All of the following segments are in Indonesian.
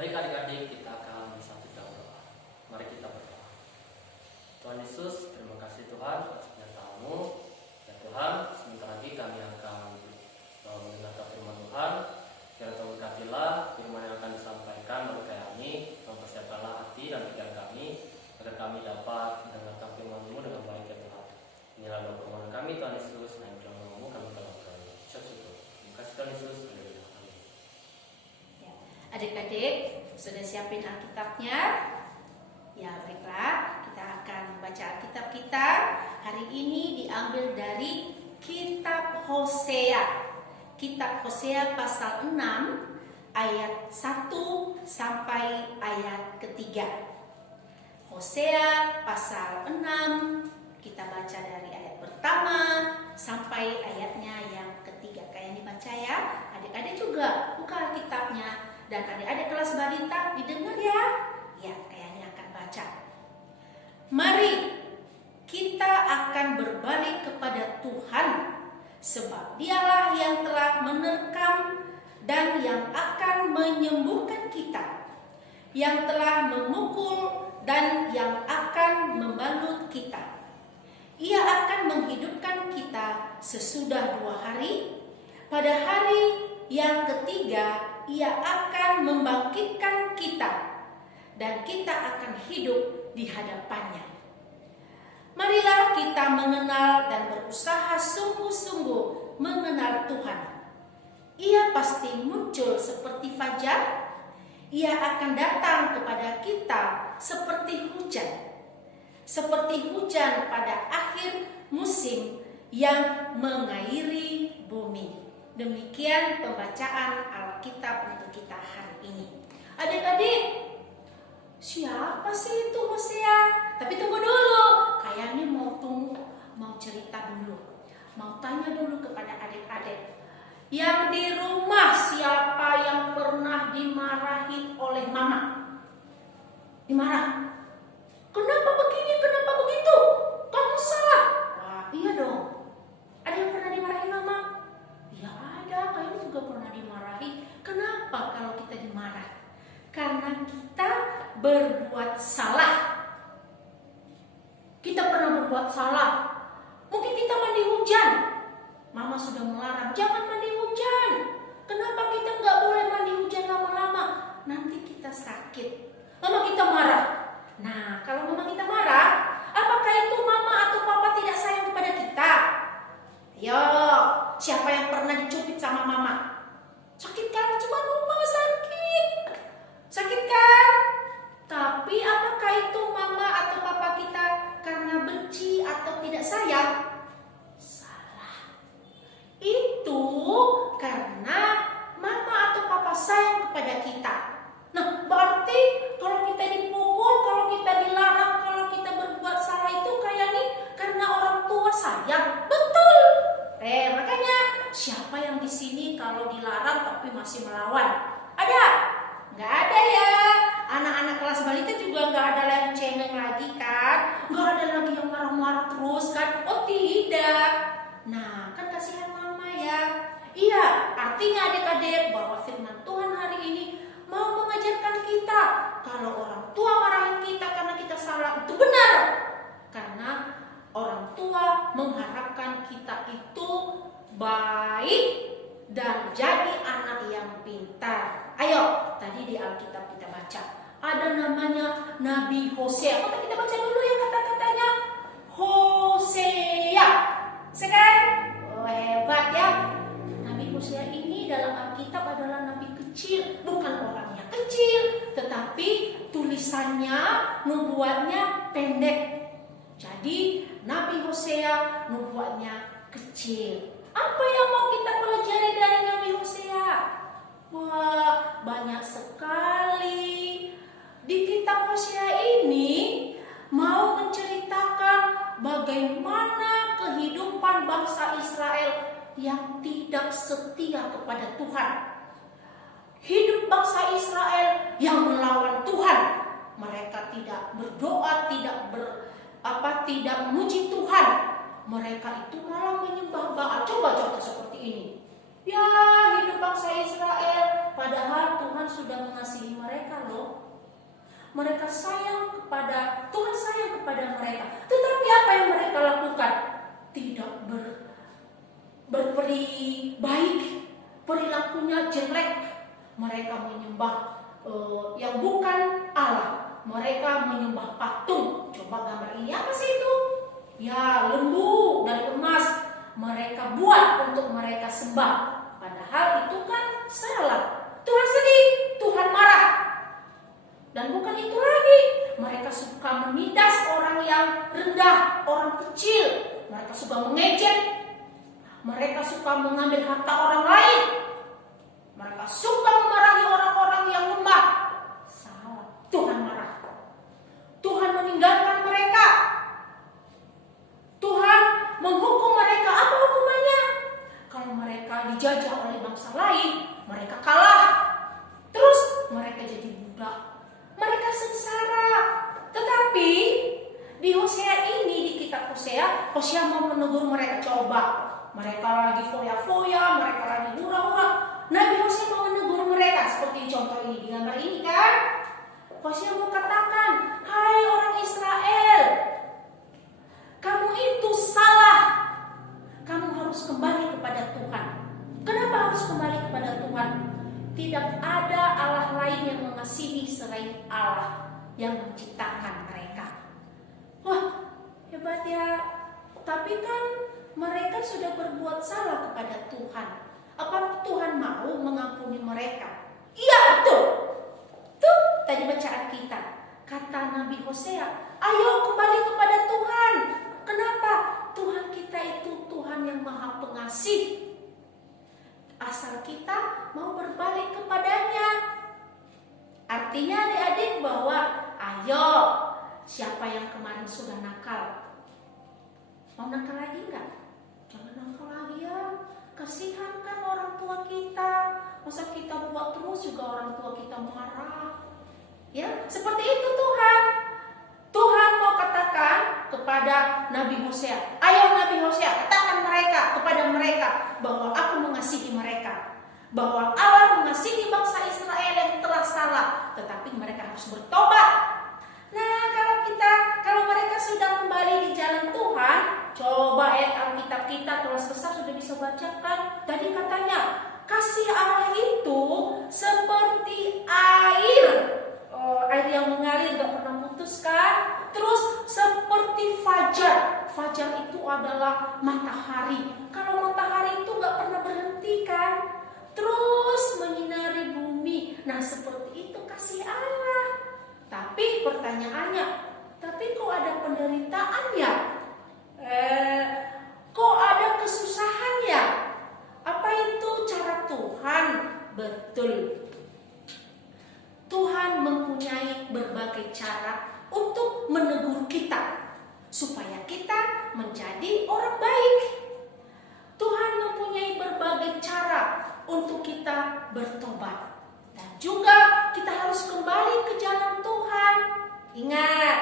Baik adik-adik, kita akan bersatu berdoa. Mari kita berdoa. Tuhan Yesus, terima kasih Tuhan atas penyertaan-Mu. Ya Tuhan, sebentar lagi kami akan mendengarkan firman Tuhan. Kiranya Tuhan berkatilah firman yang akan disampaikan bagi kami. Mempersiapkanlah hati dan pikiran kami agar kami dapat mendengarkan firman-Mu dengan baik ya Tuhan. Inilah doa permohonan kami Tuhan Yesus. Nah, dalam nama-Mu kami telah berdoa. Syukur. Terima kasih Tuhan Yesus. Adik-adik, sudah siapin Alkitabnya? Ya, baiklah, kita akan membaca Alkitab kita. Hari ini diambil dari Kitab Hosea. Kitab Hosea pasal 6 ayat 1 sampai ayat ketiga. Hosea pasal 6, kita baca dari ayat pertama sampai ayatnya yang ketiga. Kayak dibaca ya, adik-adik juga buka Alkitabnya. Dan adik-adik kelas balita didengar ya. Ya, kayaknya akan baca. Mari kita akan berbalik kepada Tuhan, sebab Dialah yang telah menerkam dan yang akan menyembuhkan kita, yang telah memukul dan yang akan membalut kita. Ia akan menghidupkan kita sesudah 2 hari. Pada hari yang ketiga Ia akan membangkitkan kita, dan kita akan hidup di hadapannya. Marilah kita mengenal dan berusaha sungguh-sungguh mengenal Tuhan. Ia pasti muncul seperti fajar. Ia akan datang kepada kita seperti hujan pada akhir musim yang mengairi bumi. Demikian pembacaan Alkitab untuk kita hari ini. Adik-adik, siapa sih itu Hosea? Tapi tunggu dulu, kayaknya mau cerita dulu. Mau tanya dulu kepada adik-adik. Yang di rumah siapa yang pernah dimarahi oleh mama? Dimarah. Kenapa begini? Kenapa begitu? Kamu salah. Wah, iya dong. Ada yang pernah dimarahi mama? Ya ada, kayaknya juga pernah dimarahi. Kenapa kalau kita dimarah? Karena kita berbuat salah. Kita pernah berbuat salah. Mungkin kita mandi hujan. Mama sudah melarang, jangan mandi hujan. Kenapa kita nggak boleh mandi hujan lama-lama? Nanti kita sakit. Mama kita marah. Nah, kalau mama kita marah, apakah itu mama atau papa tidak sayang kepada kita? Ayo, siapa yang pernah dicubit sama mama? Sakit kan? Cuma mama sakit. Sakit kan? Tapi apakah itu mama atau papa kita karena benci atau tidak sayang? Salah. Itu karena mama atau papa sayang kepada kita. Nah, berarti kalau kita dipukul, kalau kita dilarang, kalau kita berbuat salah itu kayaknya karena orang tua sayang. Betul. Makanya siapa yang di sini kalau dilarang tapi masih melawan? Ada? Nggak ada ya. Anak-anak kelas balita juga nggak ada yang cengeng lagi kan? Nggak ada lagi yang marah-marah terus kan? Oh tidak. Nah, kan kasihan mama ya. Iya, artinya adik-adik bahwa firman Tuhan hari ini mau mengajarkan kita kalau orang tua marahin kita karena kita salah itu benar. Karena orang tua mengharapkan kita itu baik dan jadi anak yang pintar. Ayo, tadi di Alkitab kita baca ada namanya Nabi Hosea. Maka kita baca dulu ya kata-katanya. Hosea. Sekarang hebat ya. Nabi Hosea ini dalam Alkitab adalah nabi kecil, bukan orangnya kecil, tetapi tulisannya, nubuatnya pendek. Jadi Nabi Hosea nubuatnya kecil. Apa yang mau kita pelajari dari Nabi Hosea? Wah, banyak sekali. Di kitab Hosea ini mau menceritakan bagaimana kehidupan bangsa Israel yang tidak setia kepada Tuhan. Hidup bangsa Israel yang melawan Tuhan. berdoa, tidak memuji Tuhan, mereka itu malah menyembah Baal. Coba contoh seperti ini. Ya, hidup bangsa Israel, padahal Tuhan sudah mengasihi mereka loh. Mereka Tuhan sayang kepada mereka. Tetapi apa yang mereka lakukan? Tidak berperi baik, perilakunya jelek. Mereka menyembah yang bukan Allah. Mereka menyembah patung. Coba gambar ini apa sih itu? Ya, lembu dari emas mereka buat untuk mereka sembah. Padahal itu kan salah. Tuhan sedih, Tuhan marah. Dan bukan itu lagi, mereka suka menindas orang yang rendah, orang kecil. Mereka suka mengejek. Mereka suka mengambil harta orang lain. Mereka suka memarahi orang-orang yang lemah. Salah, Tuhan marah. Tuhan meninggalkan mereka. Tuhan menghukum mereka. Apa hukumannya? Kalau mereka dijajah oleh bangsa lain, mereka kalah. Terus mereka jadi budak. Mereka sengsara. Tetapi di Hosea ini, di kitab Hosea mau menegur mereka. Coba, mereka lagi foya-foya, mereka lagi hura-hura. Nabi Hosea mau menegur mereka seperti contoh ini, di gambar ini kan. Hosea mau katakan, hai orang Israel, kamu itu salah. Kamu harus kembali kepada Tuhan. Kenapa harus kembali kepada Tuhan? Tidak ada Allah lain yang mengasihi selain Allah yang menciptakan mereka. Wah, hebat ya. Tapi kan mereka sudah berbuat salah kepada Tuhan. Apa Tuhan mau mengampuni mereka? Iya, betul. Tuh, tadi bacaan kita. Kata Nabi Hosea, ayo kembali kepada Tuhan. Kenapa? Tuhan kita itu Tuhan yang Maha Pengasih. Asal kita mau berbalik kepadanya. Artinya adik-adik bahwa ayo, siapa yang kemarin sudah nakal, mau nakal lagi enggak? Jangan nakal lagi ya. Kasihan kan orang tua kita. Masa kita buat terus juga orang tua kita marah. Ya, seperti itu Tuhan. Tuhan mau katakan kepada Nabi Hosea, ayo Nabi Hosea, katakan kepada mereka bahwa aku mengasihi mereka, bahwa Allah mengasihi bangsa Israel yang telah salah, tetapi mereka harus bertobat. Nah, kalau mereka sudah kembali di jalan Tuhan, coba ayat Alkitab kita kelas besar sudah bisa bacakan. Tadi katanya kasih Allah itu seperti air yang mengalir gak pernah putus kan. Terus seperti fajar. Fajar itu adalah matahari. Kalau matahari itu gak pernah berhenti kan, terus menyinari bumi. Nah, seperti itu kasih Allah. Tapi pertanyaannya, tapi kok ada penderitaan ya? Kok ada kesusahan ya? Apa itu cara Tuhan? Betul. Tuhan mempunyai berbagai cara untuk menegur kita supaya kita menjadi orang baik. Tuhan mempunyai berbagai cara untuk kita bertobat. Dan juga kita harus kembali ke jalan Tuhan. Ingat,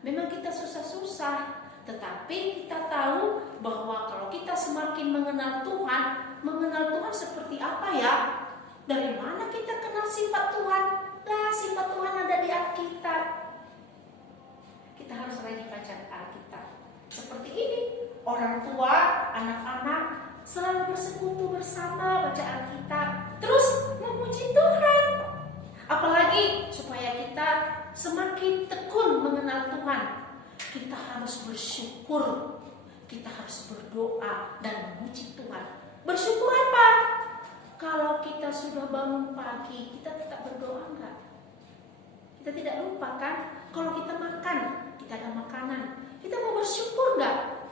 memang kita susah-susah, tetapi kita tahu bahwa kalau kita semakin mengenal Tuhan seperti apa ya? Dari mana kita kenal sifat Tuhan? Lah, sifat Tuhan ada di Alkitab. Kita harus rajin baca Alkitab. Seperti ini, orang tua, anak-anak selalu bersekutu bersama baca Alkitab, terus memuji Tuhan. Apalagi supaya kita semakin tekun mengenal Tuhan, kita harus bersyukur, kita harus berdoa dan memuji Tuhan. Bersyukur apa? Kalau kita sudah bangun pagi, kita tetap berdoa enggak? Kita tidak lupa kan? Kalau kita makan, kita ada makanan, kita mau bersyukur enggak?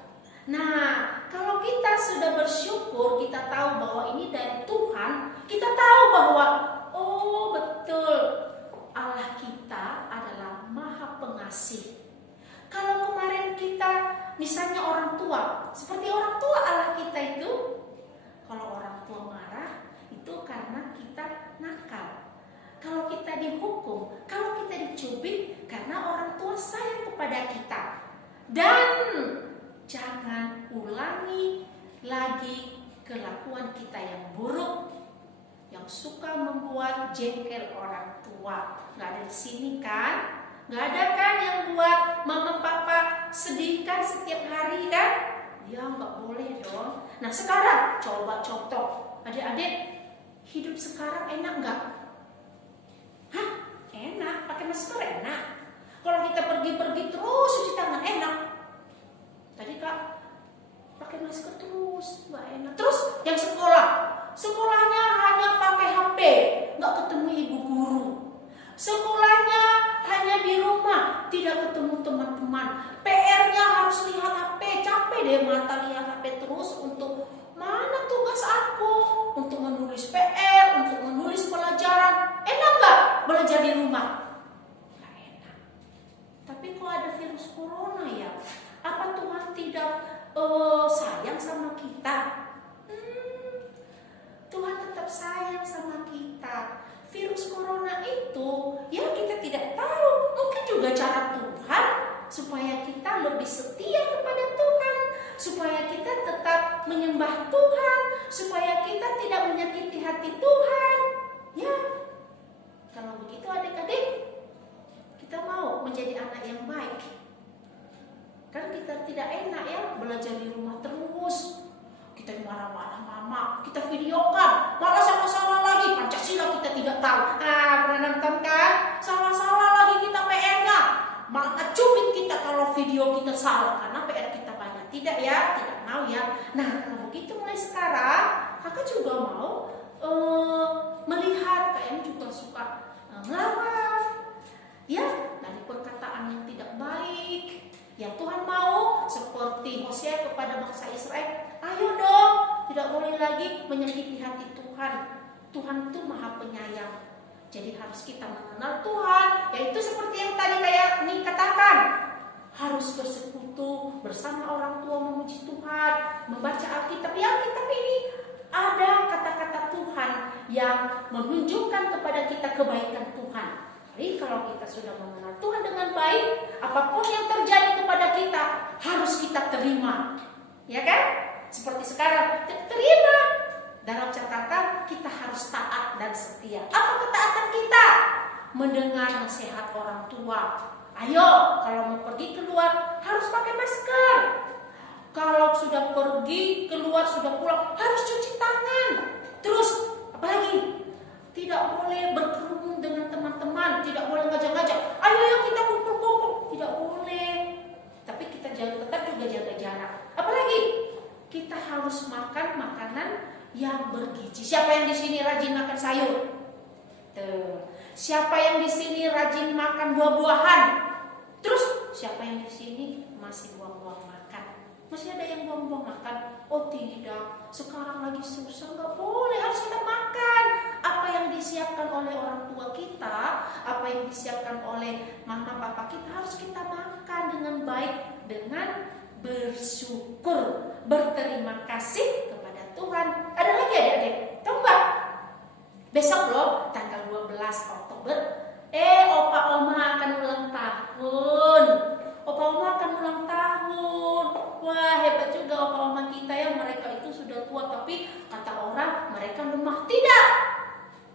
Nah, kalau kita sudah bersyukur, kita tahu bahwa ini dari Tuhan, kita tahu bahwa oh betul, Allah kita adalah Maha Pengasih. Kalau kemarin kita, misalnya orang tua, seperti orang tua Allah kita itu, kalau orang tua marah, itu karena kita nakal. Kalau kita dihukum, kalau kita dicubit, karena orang kepada kita. Dan jangan ulangi lagi kelakuan kita yang buruk, yang suka membuat jengkel orang tua. Nggak ada di sini kan? Nggak ada kan yang buat mama papa sedih kan setiap hari kan? Ya nggak boleh dong. Nah sekarang coba contoh, adik-adik hidup sekarang enak nggak? Hah? Enak, pakai masker enak. Kalau kita pergi-pergi terus cuci tangan enak. Tadi kak pakai masker terus nggak enak. Terus yang sekolahnya hanya pakai HP, nggak ketemu ibu guru. Sekolahnya hanya di rumah, tidak ketemu teman-teman. PR-nya harus lihat HP, capek deh mata lihat HP terus. Untuk mana tugas aku? Untuk menulis PR, untuk menulis pelajaran. Enak nggak belajar di rumah? Nggak enak. Tapi kok ada virus corona ya? Apa Tuhan tidak sayang sama kita? Tuhan tetap sayang sama kita. Virus corona itu ya kita tidak tahu. Mungkin juga cara Tuhan supaya kita lebih setia kepada Tuhan, supaya kita tetap menyembah Tuhan, supaya kita tidak menyakiti hati Tuhan. Ya, kalau begitu adik-adik, kita mau menjadi anak yang baik. Kan kita tidak enak ya belajar di rumah terus. Kita marah-marah mama, kita videokan, malah salah-salah lagi, Pancasila kita tidak tahu. Pernah nonton kan? Salah-salah lagi kita PR-nya. Maka cubit kita kalau video kita salah, karena PR kita banyak. Tidak ya, tidak mau ya. Nah kalau begitu mulai sekarang, kakak juga mau melihat, kayaknya juga suka ngelawan. Ya, dari perkataan yang tidak baik. Ya Tuhan mau seperti Hosea kepada bangsa Israel, ayo dong, tidak boleh lagi menyakiti hati Tuhan. Tuhan itu maha penyayang. Jadi harus kita mengenal Tuhan, yaitu seperti yang tadi kayak Nih katakan, harus bersekutu bersama orang tua, memuji Tuhan, membaca Alkitab. Ya Alkitab ini ada kata-kata Tuhan yang menunjukkan kepada kita kebaikan Tuhan. Jadi kalau kita sudah mengenal Tuhan dengan baik, apapun yang terjadi kepada kita harus kita terima, ya kan? Seperti sekarang, terima. Dalam catatan kita harus taat dan setia. Apa ketaatan kita? Mendengar nasihat orang tua. Ayo, kalau mau pergi keluar harus pakai masker. Kalau sudah pergi keluar, sudah pulang harus cuci tangan. Terus apalagi? Tidak boleh berkerumun dengan teman-teman, tidak boleh ngajak-ngajak. Ayo kita kumpul-kumpul, tidak boleh. Tapi kita tetap juga jaga jarak. Apalagi kita harus makan makanan yang bergizi. Siapa yang di sini rajin makan sayur? Tuh. Siapa yang di sini rajin makan buah-buahan? Terus siapa yang di sini masih buang-buang makan? Masih ada yang buang-buang makan? Oh tidak, sekarang lagi susah, nggak boleh, harus kita makan. Apa yang disiapkan oleh orang tua kita, apa yang disiapkan oleh mama papa kita, harus kita makan dengan baik, dengan bersyukur, berterima kasih kepada Tuhan. Ada lagi adik-adik, tahu nggak? Besok loh, tanggal 12 Oktober, opa oma akan ulang tahun. Opa oma akan ulang tahun. Wah hebat juga opa oma kita ya, mereka itu sudah tua tapi kata orang mereka lemah. Tidak.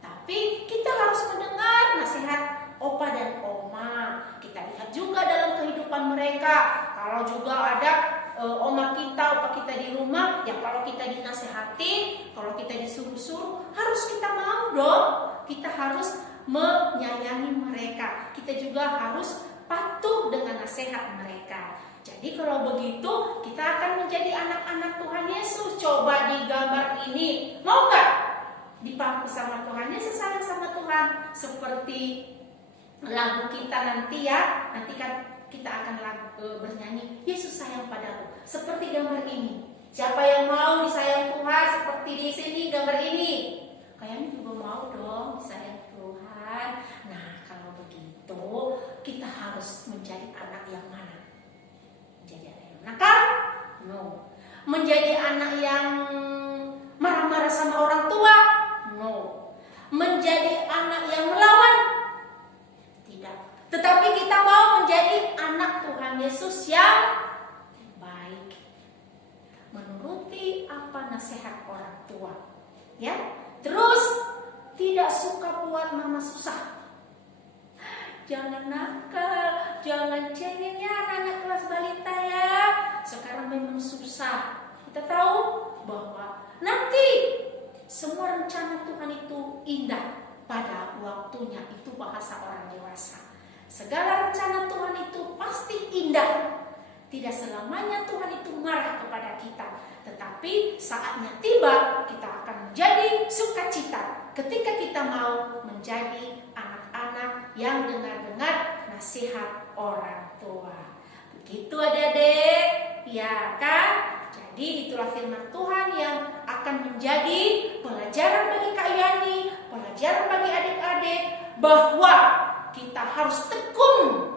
Tapi kita harus mendengar nasihat opa dan oma. Kita lihat juga dalam kehidupan mereka. Kalau juga ada oma kita, opa kita di rumah, yang kalau kita dinasehati, kalau kita disuruh-suruh, harus kita mau dong. Kita harus menyayangi mereka. Kita juga harus patuh dengan nasihat mereka. Jadi kalau begitu, kita akan menjadi anak-anak Tuhan Yesus. Coba di gambar ini, mau nggak dipaku sama Tuhan Yesus, sayang sama Tuhan, seperti lagu kita nanti ya. Nanti kan kita akan bernyanyi Yesus sayang padaku, seperti gambar ini. Siapa yang mau disayang Tuhan seperti di sini gambar ini? Kayaknya juga mau dong disayang Tuhan. Nah kalau begitu kita harus menjadi anak yang mana? Menjadi anak yang nakal? No. Menjadi anak yang marah-marah sama orang tua? No. Menjadi anak yang melawan? Tidak. Tetapi kita mau menjadi anak Tuhan Tuhan Yesus yang baik. Menuruti apa nasihat orang tua. Ya. Terus tidak suka buat mama susah. Jangan nakal, jangan cengeng ya anak-anak kelas balita ya. Sekarang memang susah. Kita tahu bahwa nanti semua rencana Tuhan itu indah pada waktunya, itu bahasa orang dewasa. Segala rencana Tuhan itu pasti indah. Tidak selamanya Tuhan itu marah kepada kita, tetapi saatnya tiba kita akan menjadi sukacita ketika kita mau menjadi anak-anak yang dengar-dengar nasihat orang tua. Begitu adik-adik, ya kan? Jadi itulah firman Tuhan yang akan menjadi pelajaran bagi Kak Yani, pelajaran bagi adik-adik, bahwa kita harus tekun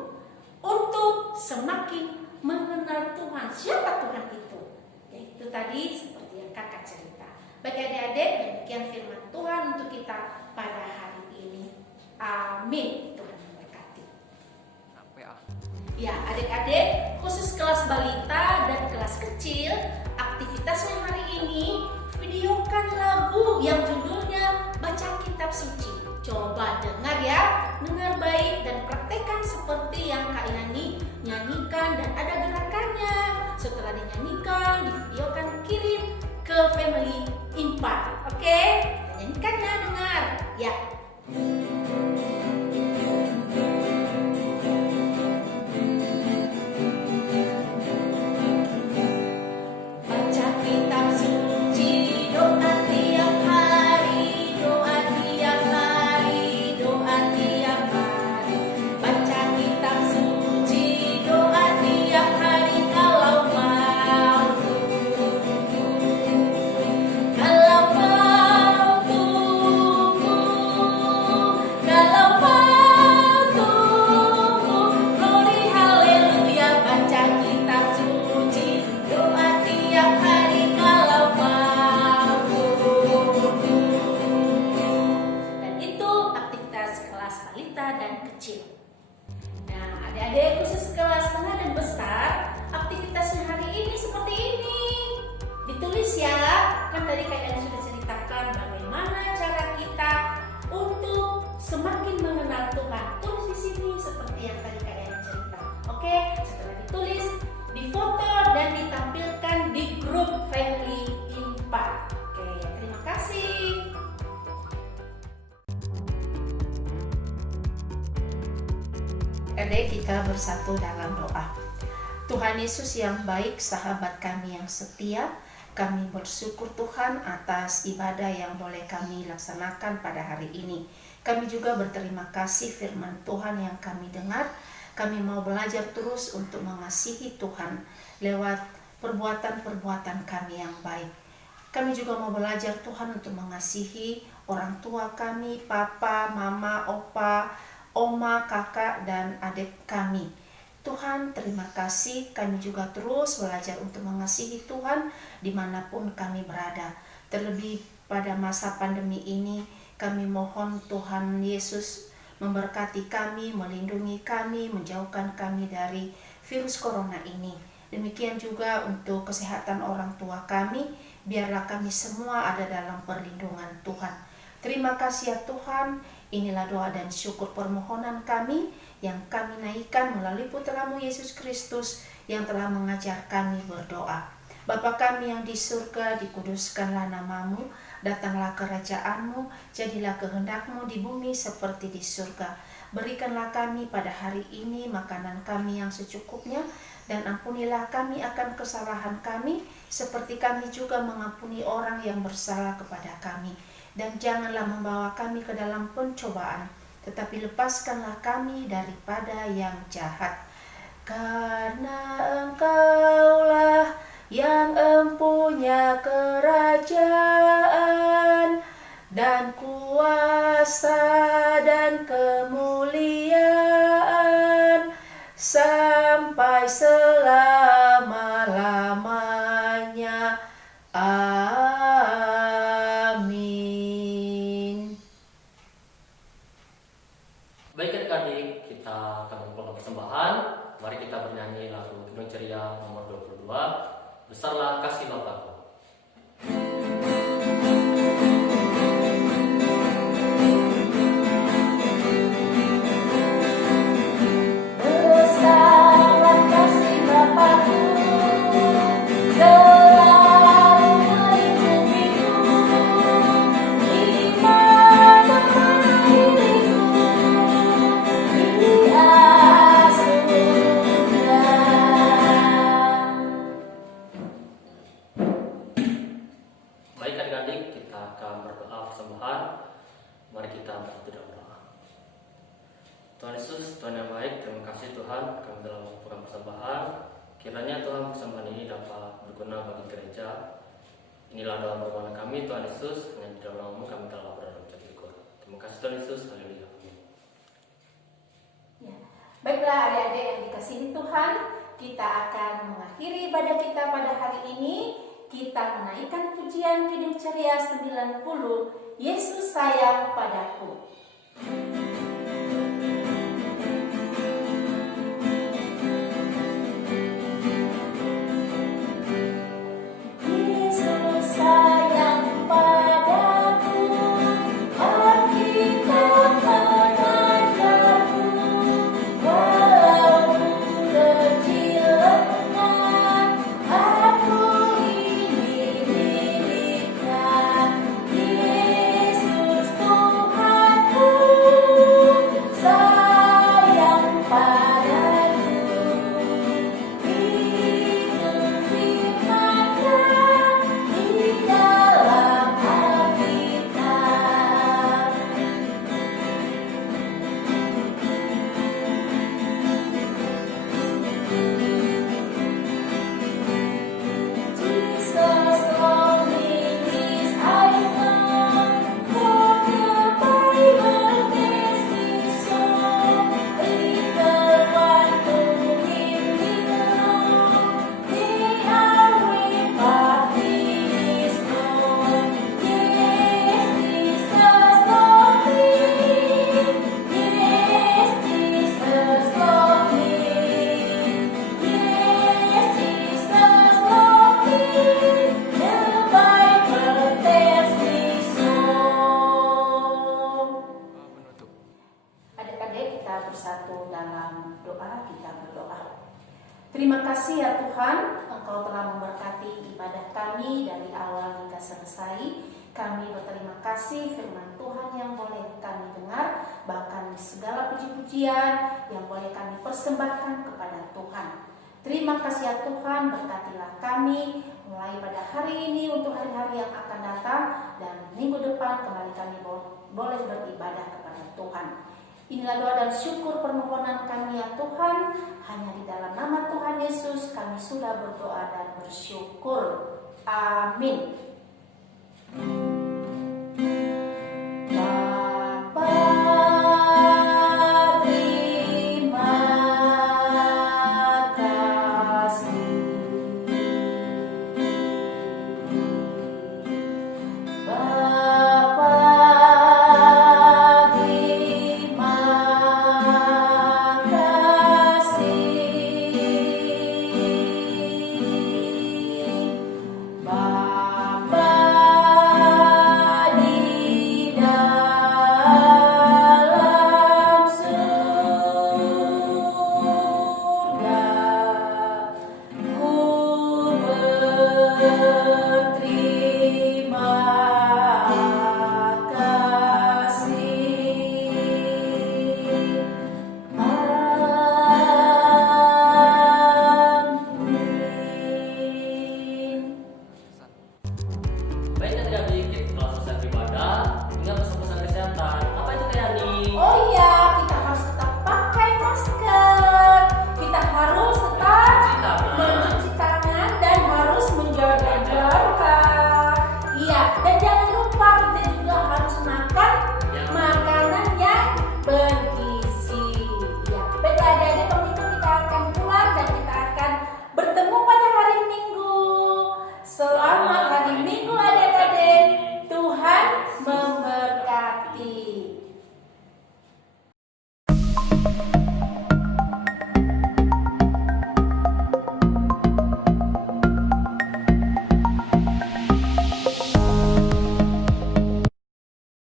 untuk semakin mengenal Tuhan. Siapa Tuhan itu? Yaitu tadi seperti yang kakak cerita. Bagi adik-adik, demikian firman Tuhan untuk kita pada hari ini. Amin. Tuhan memberkati. Ya, adik-adik, khusus kelas balita dan kelas kecil, aktivitasnya hari ini videokan lagu yang judulnya Baca Kitab Suci. Coba dengar ya, dengar baik dan praktekkan seperti yang Kak Yani nyanyikan dan ada gerakannya. Setelah dinyanyikan, divideokan, kirim ke Family Impact. Oke? Nyanyikannya, dengar. Ya. Baca kitab suci, doa tiap hari, doa tiap hari, doa tiap hari. Baca kitab suci, doa tiap hari kalau mau tumbuh. Kalau mau tumbuh, kalau mau tumbuh, glory haleluya. Baca kitab suci, doa tiap hari kalau mau tumbuh. Dan itu aktivitas kelas balita dan kecil. Nah, adik-adik khusus kelas tengah dan besar, aktivitasnya hari ini seperti ini. Ditulis ya, kan tadi Kak Yani sudah ceritakan bagaimana cara kita untuk semakin mengenal Tuhan. Tulis di sini seperti yang tadi Kak Yani cerita. Oke, setelah ditulis, difoto dan ditampilkan di grup Family Impact. Oke, terima kasih. Adik, kita bersatu dalam doa. Tuhan Yesus yang baik, sahabat kami yang setia, kami bersyukur Tuhan atas ibadah yang boleh kami laksanakan pada hari ini. Kami juga berterima kasih firman Tuhan yang kami dengar. Kami mau belajar terus untuk mengasihi Tuhan lewat perbuatan-perbuatan kami yang baik. Kami juga mau belajar Tuhan untuk mengasihi orang tua kami, papa, mama, opa, oma, kakak, dan adik kami. Tuhan, terima kasih. Kami juga terus belajar untuk mengasihi Tuhan dimanapun kami berada. Terlebih pada masa pandemi ini, kami mohon Tuhan Yesus memberkati kami, melindungi kami, menjauhkan kami dari virus corona ini. Demikian juga untuk kesehatan orang tua kami, biarlah kami semua ada dalam perlindungan Tuhan. Terima kasih ya Tuhan. Inilah doa dan syukur permohonan kami yang kami naikkan melalui putra-Mu Yesus Kristus yang telah mengajar kami berdoa. Bapa kami yang di surga, dikuduskanlah nama-Mu, datanglah kerajaan-Mu, jadilah kehendak-Mu di bumi seperti di surga. Berikanlah kami pada hari ini makanan kami yang secukupnya, dan ampunilah kami akan kesalahan kami, seperti kami juga mengampuni orang yang bersalah kepada kami. Dan janganlah membawa kami ke dalam pencobaan, tetapi lepaskanlah kami daripada yang jahat. Karena Engkaulah yang empunya kerajaan dan kuasa dan kemuliaan sampai selama-lamanya. Amin. Baik adik-adik, kita akan memulai persembahan, mari kita bernyanyi lagu Gunung Ceria nomor 22, Besarlah Kasih Bapakku. Besarlah kasih Bapakku, selalu melindungiku, di mana-mana diriku diasuhnya. Baik adik-adik, kita akan berdoa persembahan. Mari kita bersatu dalam doa. Tuhan Yesus, Tuhan yang baik, terima kasih Tuhan kami telah melakukan persembahan. Kiranya Tuhan persembahan ini dapat berguna bagi gereja. Inilah doa permohonan kami Tuhan Yesus, hanya di dalam nama-Mu kami telah berdoa dan syukur. Terima kasih Tuhan Yesus, haleluya. Amin. Ya. Baiklah adik-adik yang dikasihi Tuhan, kita akan mengakhiri ibadah kita pada hari ini. Kita menaikkan pujian Kidung Ceria 90, Yesus sayang padaku. Yesus sayang padaku, Alkitab mengajarku, walau kecil lemah, aku ini miliknya. Yesus Tuhanku, sayang padaku. Itu firman-Nya di dalam Alkitab. Jesus longing His eyes for the Bible makes me so. Little one to Him belong. They are reap of His own. Yes, Jesus longing. Yes, Jesus longing. Yes, Jesus longing. The Bible tells me so. Adik-adik, kita bersatu dalam doa, kita berdoa. Terima kasih ya Tuhan, Engkau telah memberkati ibadah kami dari awal hingga selesai. Kami berterima kasih firman Tuhan yang boleh kami dengar, bahkan segala puji-pujian yang boleh kami persembahkan kepada Tuhan. Terima kasih ya Tuhan, berkatilah kami mulai pada hari ini untuk hari-hari yang akan datang, dan minggu depan kembali kami boleh beribadah kepada Tuhan. Inilah doa dan syukur permohonan kami ya Tuhan. Hanya di dalam nama Tuhan Yesus kami sudah berdoa dan bersyukur. Amin.